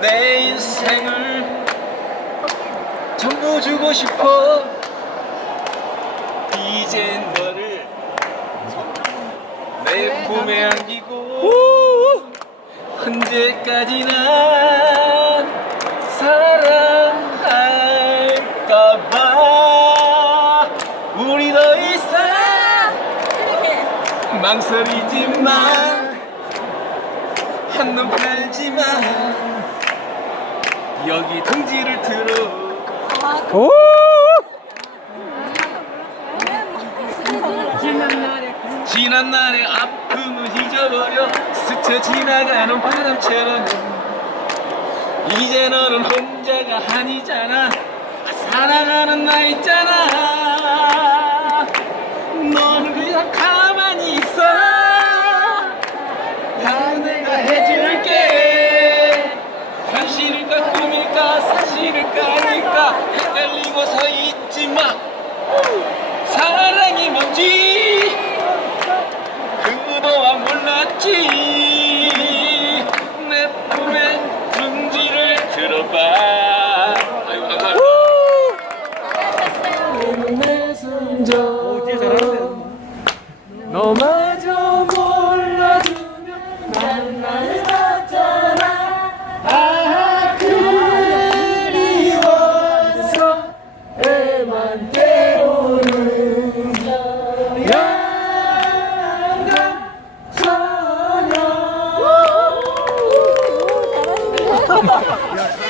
너내 인생을 전부 주고 싶어. 이젠 너를 내 품에 안기고 언제까지나 사랑할까봐. 우리 더 이상 망설이지만 한눈 팔지마 여기 통지를 들어. 오! 지난 날의 아픔을 잊어버려 스쳐 지나가는 바람처럼. 이제 너는 혼자가 아니잖아. 사랑하는 나 있잖아. 넌 그냥 가 이를 까니까? 이끌리고 서 있지만 사랑이 뭔지 그동안 몰랐지. 내 품에 둥지를 들어봐. 아닐까? 너마저 몰라주면 난 야, 야.